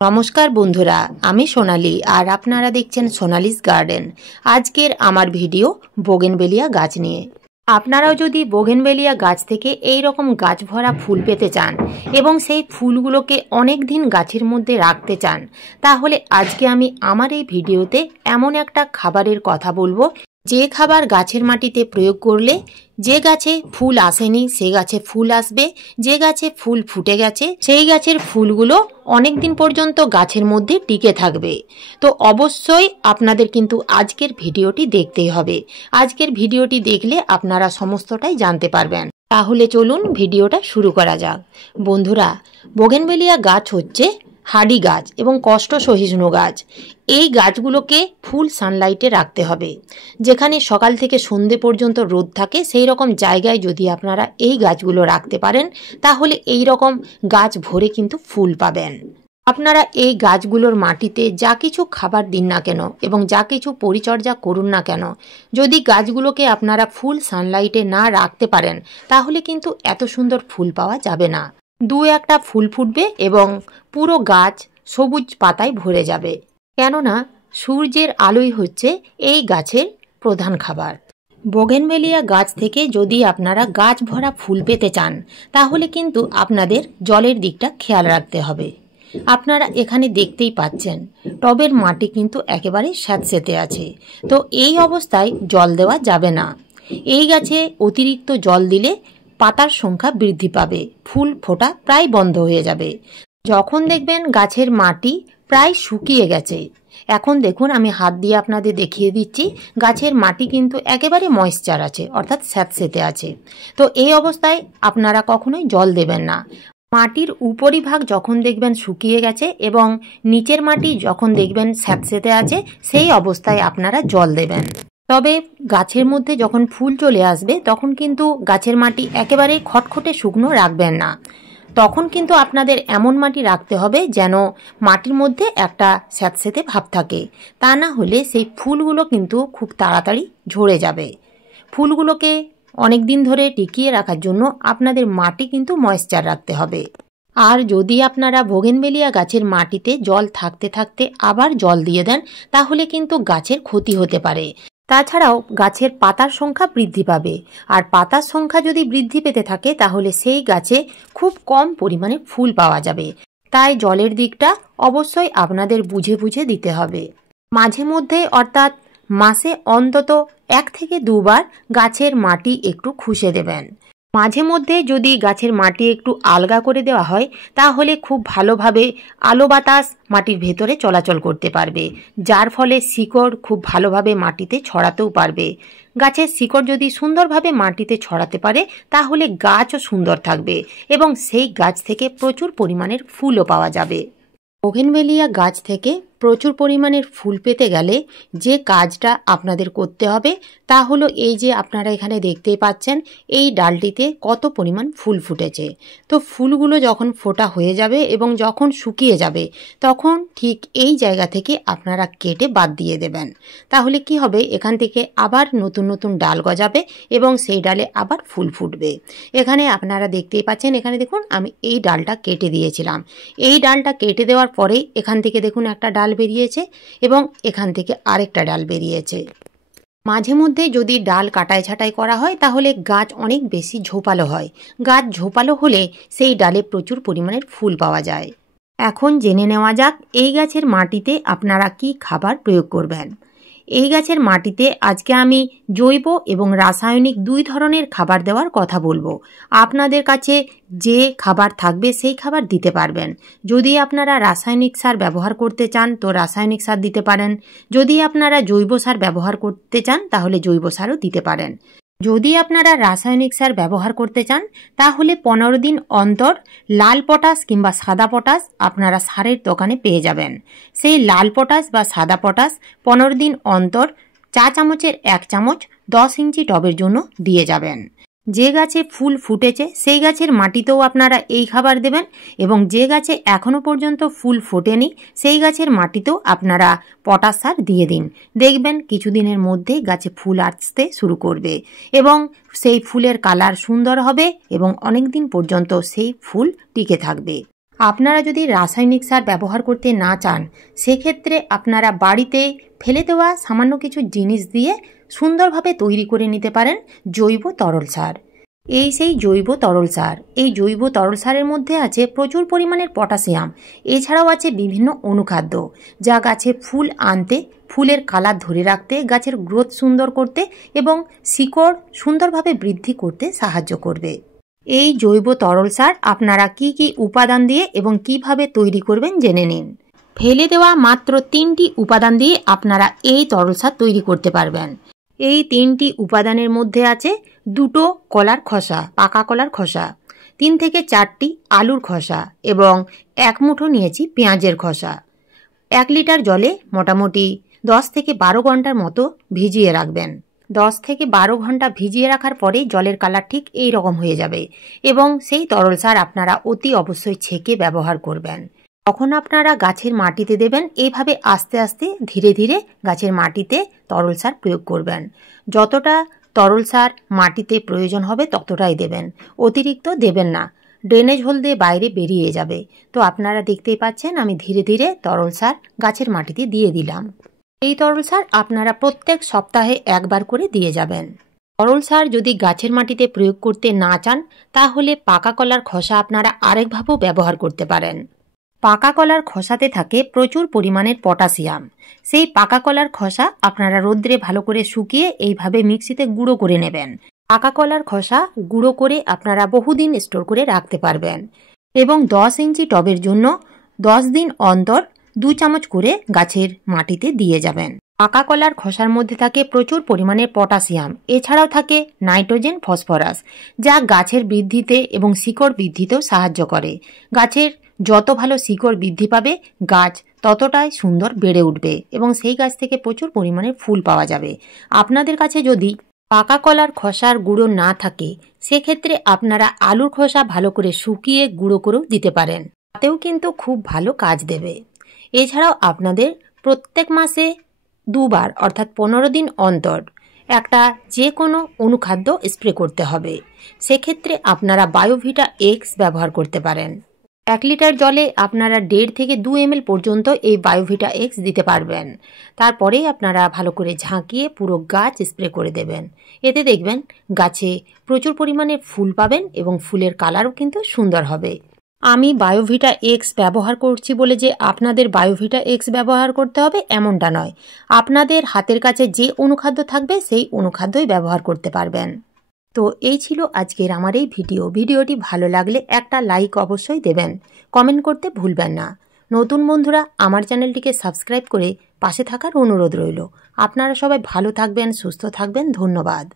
নমস্কার বন্ধুরা, আমি সোনালি আর আপনারা দেখছেন সোনালিস গার্ডেন। আজকের আমার ভিডিও বোগেনভেলিয়া গাছ নিয়ে। আপনারাও যদি বোগেনভেলিয়া গাছ থেকে এই রকম গাছ ভরা ফুল পেতে চান এবং সেই ফুলগুলোকে অনেক দিন গাছের মধ্যে রাখতে চান, তাহলে আজকে আমি আমার এই ভিডিওতে এমন একটা খাবারের কথা বলবো, যে খাবার গাছের মাটিতে প্রয়োগ করলে যে গাছে ফুল আসেনি সে গাছে ফুল আসবে, যে গাছে ফুল ফুটে গেছে সেই গাছের ফুলগুলো অনেক দিন পর্যন্ত গাছের মধ্যে টিকে থাকবে। তো অবশ্যই আপনাদের কিন্তু আজকের ভিডিওটি দেখতেই হবে। আজকের ভিডিওটি দেখলে আপনারা সমস্তটাই জানতে পারবেন। তাহলে চলুন ভিডিওটা শুরু করা যাক। বন্ধুরা, বোগেনভেলিয়া গাছ হচ্ছে হার্ডি গাছ এবং কষ্ট সহিষ্ণু গাছ। এই গাছগুলোকে ফুল সানলাইটে রাখতে হবে। যেখানে সকাল থেকে সন্ধে পর্যন্ত রোদ থাকে সেই রকম জায়গায় যদি আপনারা এই গাছগুলো রাখতে পারেন, তাহলে এই রকম গাছ ভরে কিন্তু ফুল পাবেন। আপনারা এই গাছগুলোর মাটিতে যা কিছু খাবার দিন না কেন এবং যা কিছু পরিচর্যা করুন না কেন, যদি গাছগুলোকে আপনারা ফুল সানলাইটে না রাখতে পারেন, তাহলে কিন্তু এত সুন্দর ফুল পাওয়া যাবে না। দু একটা ফুল ফুটবে এবং পুরো গাছ সবুজ পাতায় ভরে যাবে। কেননা সূর্যের আলোই হচ্ছে এই গাছের প্রধান খাবার। বোগেনভেলিয়া গাছ থেকে যদি আপনারা গাছ ভরা ফুল পেতে চান, তাহলে কিন্তু আপনাদের জলের দিকটা খেয়াল রাখতে হবে। আপনারা এখানে দেখতেই পাচ্ছেন টবের মাটি কিন্তু একেবারে স্যাঁতসেঁতে আছে। তো এই অবস্থায় জল দেওয়া যাবে না। এই গাছে অতিরিক্ত জল দিলে পাতার সংখ্যা বৃদ্ধি পাবে, ফুল ফোটা প্রায় বন্ধ হয়ে যাবে। যখন দেখবেন গাছের মাটি প্রায় শুকিয়ে গেছে, এখন দেখুন আমি হাত দিয়ে আপনাদের দেখিয়ে দিচ্ছি, গাছের মাটি কিন্তু একেবারে ময়েশ্চার আছে, অর্থাৎ স্যাঁতসেঁতে আছে। তো এই অবস্থায় আপনারা কখনোই জল দেবেন না। মাটির উপরিভাগ যখন দেখবেন শুকিয়ে গেছে এবং নিচের মাটি যখন দেখবেন স্যাঁতসেঁতে আছে, সেই অবস্থায় আপনারা জল দেবেন। তবে গাছের মধ্যে যখন ফুল চলে আসবে তখন কিন্তু গাছের মাটি একেবারে খটখটে শুকনো রাখবেন না। তখন কিন্তু আপনাদের এমন মাটি রাখতে হবে যেন মাটির মধ্যে একটা স্যাঁতসেঁতে ভাব থাকে। তা না হলে সেই ফুলগুলো কিন্তু খুব তাড়াতাড়ি ঝরে যাবে। ফুলগুলোকে অনেক দিন ধরে টিকিয়ে রাখার জন্য আপনাদের মাটি কিন্তু ময়েশ্চার রাখতে হবে। আর যদি আপনারা বোগেনভেলিয়া গাছের মাটিতে জল থাকতে থাকতে আবার জল দিয়ে দেন, তাহলে কিন্তু গাছের ক্ষতি হতে পারে। তাছাড়াও গাছের পাতার সংখ্যা বৃদ্ধি পাবে, আর পাতার সংখ্যা যদি বৃদ্ধি পেতে থাকে তাহলে সেই গাছে খুব কম পরিমাণে ফুল পাওয়া যাবে। তাই জলের দিকটা অবশ্যই আপনাদের বুঝে বুঝে দিতে হবে। মাঝে মধ্যে অর্থাৎ মাসে অন্তত 1 থেকে 2 বার গাছের মাটি একটু খুশে দেবেন। মাঝে মধ্যে যদি গাছের মাটি একটু আলগা করে দেওয়া হয়, তাহলে খুব ভালোভাবে আলো বাতাস মাটির ভেতরে চলাচল করতে পারবে, যার ফলে শিকড় খুব ভালোভাবে মাটিতে ছড়াতেও পারবে। গাছের শিকড় যদি সুন্দরভাবে মাটিতে ছড়াতে পারে, তাহলে গাছও সুন্দর থাকবে এবং সেই গাছ থেকে প্রচুর পরিমাণের ফুলও পাওয়া যাবে। বোগেনভেলিয়া গাছ থেকে প্রচুর পরিমাণের ফুল পেতে গেলে যে কাজটা আপনাদের করতে হবে তা হলো এই যে আপনারা এখানে দেখতেই পাচ্ছেন এই ডালটিতে কত পরিমাণ ফুল ফুটেছে। তো ফুলগুলো যখন ফোটা হয়ে যাবে এবং যখন শুকিয়ে যাবে, তখন ঠিক এই জায়গা থেকে আপনারা কেটে বাদ দিয়ে দেবেন। তাহলে কি হবে, এখান থেকে আবার নতুন নতুন ডাল গজাবে এবং সেই ডালে আবার ফুল ফুটবে। এখানে আপনারা দেখতেই পাচ্ছেন, এখানে দেখুন আমি এই ডালটা কেটে দিয়েছিলাম। এই ডালটা কেটে দেওয়ার পরেই এখান থেকে দেখুন একটা ডাল বেরিয়েছে এবং এখান থেকে আরেকটা ডাল বেরিয়েছে। মাঝে মধ্যে যদি ডাল কাটাই ছাঁটাই করা হয়, তাহলে গাছ অনেক বেশি ঝোপালো হয়। গাছ ঝোপালো হলে সেই ডালে প্রচুর পরিমাণের ফুল পাওয়া যায়। এখন জেনে নেওয়া যাক এই গাছের মাটিতে আপনারা কি খাবার প্রয়োগ করবেন। এই গাছের মাটিতে আজকে আমি জৈব এবং রাসায়নিক 2 ধরনের খাবার দেওয়ার কথা বলবো। আপনাদের কাছে যে খাবার থাকবে সেই খাবার দিতে পারবেন। যদি আপনারা রাসায়নিক সার ব্যবহার করতে চান তো রাসায়নিক সার দিতে পারেন। যদি আপনারা জৈব সার ব্যবহার করতে চান তাহলে জৈব সারও দিতে পারেন। যদি আপনারা রাসায়নিক সার ব্যবহার করতে চান তাহলে 15 দিন অন্তর লাল পটাশ কিংবা সাদা পটাশ আপনারা সারের দোকানে পেয়ে যাবেন। সেই লাল পটাশ বা সাদা পটাশ 15 দিন অন্তর 4 চামচের 1 চামচ 10 ইঞ্চি টবের জন্য দিয়ে যাবেন। যে গাছে ফুল ফুটেছে সেই গাছের মাটিতেও আপনারা এই খাবার দেবেন এবং যে গাছে এখনো পর্যন্ত ফুল ফোটেনি সেই গাছের মাটিতেও আপনারা পটাশ সার দিয়ে দিন। দেখবেন কিছুদিনের মধ্যে গাছে ফুল আসতে শুরু করবে এবং সেই ফুলের কালার সুন্দর হবে এবং অনেক দিন পর্যন্ত সেই ফুল টিকে থাকবে। আপনারা যদি রাসায়নিক সার ব্যবহার করতে না চান, সেক্ষেত্রে আপনারা বাড়িতে ফেলে দেওয়া সামান্য কিছু জিনিস দিয়ে সুন্দরভাবে তৈরি করে নিতে পারেন জৈব তরল সার। এই সেই জৈব তরল সার। এই জৈব তরল সারের মধ্যে আছে প্রচুর পরিমাণের পটাশিয়াম। এছাড়াও আছে বিভিন্ন অনুখাদ্য, যা গাছে ফুল আনতে, ফুলের কালার ধরে রাখতে, গাছের গ্রোথ সুন্দর করতে এবং শিকড় সুন্দরভাবে বৃদ্ধি করতে সাহায্য করবে। এই জৈব তরল সার আপনারা কি কি উপাদান দিয়ে এবং কিভাবে তৈরি করবেন জেনে নিন। ফেলে দেওয়া মাত্র 3টি উপাদান দিয়ে আপনারা এই তরল সার তৈরি করতে পারবেন। এই 3টি উপাদানের মধ্যে আছে 2টো কলার খোসা, পাকা কলার খোসা, 3 থেকে 4টি আলুর খোসা এবং 1 মুঠো নিয়েছি পেঁয়াজের খোসা। 1 লিটার জলে মোটামুটি 10 থেকে 12 ঘন্টার মতো ভিজিয়ে রাখবেন। 10 থেকে 12 ঘন্টা ভিজিয়ে রাখার পরেই জলের কালার ঠিক এই রকম হয়ে যাবে এবং সেই তরল সার আপনারা অতি অবশ্যই ছেঁকে ব্যবহার করবেন। তখন আপনারা গাছের মাটিতে দেবেন। এইভাবে আস্তে আস্তে ধীরে ধীরে গাছের মাটিতে তরল সার প্রয়োগ করবেন। যতটা তরল সার মাটিতে প্রয়োজন হবে ততটাই দেবেন, অতিরিক্ত দেবেন না, ড্রেনেজ হোল দিয়ে বাইরে বেরিয়ে যাবে। তো আপনারা দেখতেই পাচ্ছেন আমি ধীরে ধীরে তরল সার গাছের মাটিতে দিয়ে দিলাম। এই তরল সার আপনারা প্রত্যেক সপ্তাহে 1 বার করে দিয়ে যাবেন। তরল সার যদি গাছের মাটিতে প্রয়োগ করতে না চান, তাহলে পাকা কলার খোসা আপনারা আরেকভাবেও ব্যবহার করতে পারেন। পাকা কলার খোসাতে থাকে প্রচুর পরিমাণের পটাশিয়াম। সেই পাকা কলার খোসা আপনারা রোদ্রে ভালো করে শুকিয়ে এইভাবে মিক্সিতে গুঁড়ো করে নেবেন। পাকা কলার খোসা গুঁড়ো করে আপনারা বহুদিন স্টোর করে রাখতে পারবেন এবং 10 ইঞ্চি টবের জন্য 10 দিন অন্তর 2 চামচ করে গাছের মাটিতে দিয়ে যাবেন। পাকা কলার খোসার মধ্যে থাকে প্রচুর পরিমাণে পটাশিয়াম। এছাড়াও থাকে নাইট্রোজেন, ফসফরাস, যা গাছের বৃদ্ধিতে এবং শিকড় বৃদ্ধিতেও সাহায্য করে। গাছের যত ভালো শিকড় বৃদ্ধি পাবে, গাছ ততটাই সুন্দর বেড়ে উঠবে এবং সেই গাছ থেকে প্রচুর পরিমাণে ফুল পাওয়া যাবে। আপনাদের কাছে যদি পাকা কলার খোসার গুঁড়ো না থাকে, সেক্ষেত্রে আপনারা আলুর খোসা ভালো করে শুকিয়ে গুঁড়ো করেও দিতে পারেন, তাতেও কিন্তু খুব ভালো কাজ দেবে। এছাড়াও আপনাদের প্রত্যেক মাসে 2 বার অর্থাৎ 15 দিন অন্তর একটা যে কোনো অনুখাদ্য স্প্রে করতে হবে। সেক্ষেত্রে আপনারা বায়োভিটা এক্স ব্যবহার করতে পারেন। 1 লিটার জলে আপনারা 1.5 থেকে 2 ml পর্যন্ত এই বায়োভিটা এক্স দিতে পারবেন। তারপরেই আপনারা ভালো করে ঝাঁকিয়ে পুরো গাছ স্প্রে করে দেবেন। এতে দেখবেন গাছে প্রচুর পরিমাণে ফুল পাবেন এবং ফুলের কালারও কিন্তু সুন্দর হবে। আমি বায়োভিটা এক্স ব্যবহার করছি বলে যে আপনাদের বায়োভিটা এক্স ব্যবহার করতে হবে এমনটা নয়। আপনাদের হাতের কাছে যে অনুখাদ্য থাকবে সেই অনুখাদ্যই ব্যবহার করতে পারবেন। তো এই ছিল আজকের আমার এই ভিডিওটি ভালো লাগলে একটা লাইক অবশ্যই দেবেন, কমেন্ট করতে ভুলবেন না। নতুন বন্ধুরা আমার চ্যানেলটিকে সাবস্ক্রাইব করে পাশে থাকার অনুরোধ রইল। আপনারা সবাই ভালো থাকবেন, সুস্থ থাকবেন। ধন্যবাদ।